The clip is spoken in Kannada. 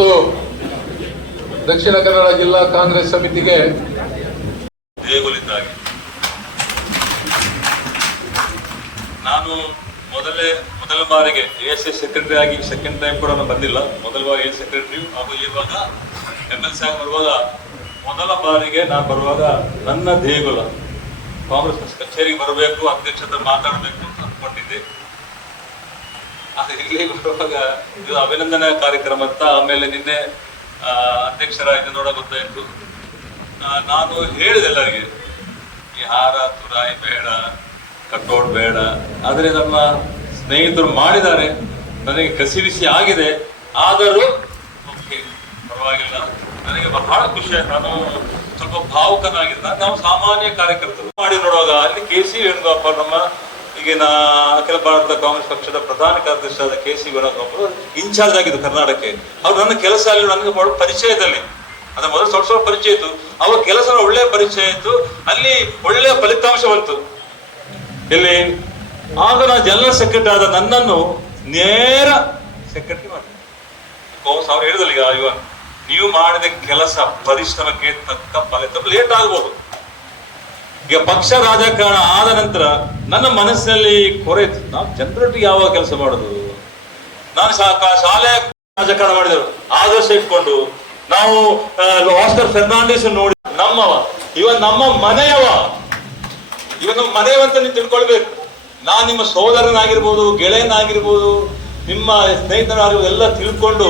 ಇವತ್ತು ದಕ್ಷಿಣ ಕನ್ನಡ ಜಿಲ್ಲಾ ಕಾಂಗ್ರೆಸ್ ಸಮಿತಿಗೆ ದೇಗುಲಿದ್ದಾಗಿ ನಾನು ಮೊದಲ ಬಾರಿಗೆ ಎಸ್ ಸೆಕ್ರೆಟರಿ ಆಗಿ ಸೆಕೆಂಡ್ ಟೈಮ್ ಕೂಡ ನಾನು ಬಂದಿಲ್ಲ. ಮೊದಲ ಬಾರಿ ಎಸ್ ಸೆಕ್ರೆಟರಿ ಹಾಗೂ ಇವಾಗ MLC ಆಗಿ ಬರುವಾಗ ಮೊದಲ ಬಾರಿಗೆ ನಾನು ಬರುವಾಗ ನನ್ನ ದೇಗುಲ ಕಾಂಗ್ರೆಸ್ ಕಚೇರಿಗೆ ಬರಬೇಕು, ಅಧ್ಯಕ್ಷತೆ ಮಾತಾಡಬೇಕು ಅಂತ ಅಂದ್ಕೊಂಡಿದ್ದೆ. ಇಲ್ಲಿ ಬರುವಾಗ ಇದು ಅಭಿನಂದನಾ ಕಾರ್ಯಕ್ರಮ ಅಂತ ಆಮೇಲೆ ನಿನ್ನೆ ಅಧ್ಯಕ್ಷರ ಇದು ನೋಡ ಗೊತ್ತಾಯಿತು. ನಾನು ಹೇಳಿದೆ ಎಲ್ಲರಿಗೆ ಈ ಹಾರ ತುರಾಯಿ ಬೇಡ, ಕಟೌಟ್ ಬೇಡ, ಆದರೆ ನಮ್ಮ ಸ್ನೇಹಿತರು ಮಾಡಿದ್ದಾರೆ, ನನಗೆ ಕಸಿವಿಸಿ ಆಗಿದೆ. ಆದರೂ ಓಕೆ, ಪರವಾಗಿಲ್ಲ, ನನಗೆ ಬಹಳ ಖುಷಿ ಆಯ್ತು. ನಾನು ಸ್ವಲ್ಪ ಭಾವುಕನಾಗಿದ್ದ. ನಾವು ಸಾಮಾನ್ಯ ಕಾರ್ಯಕರ್ತರು ಮಾಡಿ ನೋಡುವಾಗ ಅಲ್ಲಿ KC ವೇಣುಗೋಪಾಲ್, ನಮ್ಮ ಈಗಿನ ಅಖಿಲ ಭಾರತ ಕಾಂಗ್ರೆಸ್ ಪಕ್ಷದ ಪ್ರಧಾನ ಕಾರ್ಯದರ್ಶಿಯಾದ KC ವೇಣುಗೋಪಾಲ್ ಇನ್ಚಾರ್ಜ್ ಆಗಿದ್ದು ಕರ್ನಾಟಕಕ್ಕೆ. ಅವ್ರು ನನ್ನ ಕೆಲಸ ಅಲ್ಲಿ ನನಗೆ ಬಹಳ ಪರಿಚಯದಲ್ಲಿ, ಅದ ಮೊದಲು ಸ್ವಲ್ಪ ಪರಿಚಯ ಇತ್ತು, ಅವ್ರ ಕೆಲಸ ಒಳ್ಳೆಯ ಪರಿಚಯ ಇತ್ತು, ಅಲ್ಲಿ ಒಳ್ಳೆಯ ಫಲಿತಾಂಶ ಬಂತು. ಇಲ್ಲಿ ಆಗ ನಾನು ಜನರಲ್ ಸೆಕ್ರೆಟರಿ ಆದ ನನ್ನನ್ನು ನೇರ ಸೆಕ್ರೆಟರಿ ಮಾಡಿದೆ. ಅವ್ರು ಹೇಳಿದಲ್ಲ, ಈಗ ಇವ ನೀವು ಮಾಡಿದ ಕೆಲಸ ಪರಿಶ್ರಮಕ್ಕೆ ತಕ್ಕ ಫಲಿತಾಂಶ ಲೇಟ್ ಆಗ್ಬೋದು. ಈಗ ಪಕ್ಷ ರಾಜಕಾರಣ ಆದ ನಂತರ ನನ್ನ ಮನಸ್ಸಿನಲ್ಲಿ ಕೊರೆಯಿತು, ನಾವು ಜನರೊಟ್ಟಿಗೆ ಯಾವಾಗ ಕೆಲಸ ಮಾಡೋದು. ನಾನು ಶಾಲೆ ರಾಜಕಾರಣ ಮಾಡಿದರು, ಆದರ್ಶ ಇಟ್ಕೊಂಡು ನಾವು ಆಸ್ಕರ್ ಫೆರ್ನಾಂಡಿಸ್ ನೋಡಿ ನಮ್ಮವ, ನಮ್ಮ ಮನೆಯವ, ನಮ್ಮ ಮನೆಯವಂತ ನೀವು ತಿಳ್ಕೊಳ್ಬೇಕು. ನಾನು ನಿಮ್ಮ ಸೋದರನಾಗಿರ್ಬೋದು, ಗೆಳೆಯನಾಗಿರ್ಬೋದು, ನಿಮ್ಮ ಸ್ನೇಹಿತನಾಗಿರ್ಬೋದು, ಎಲ್ಲ ತಿಳ್ಕೊಂಡು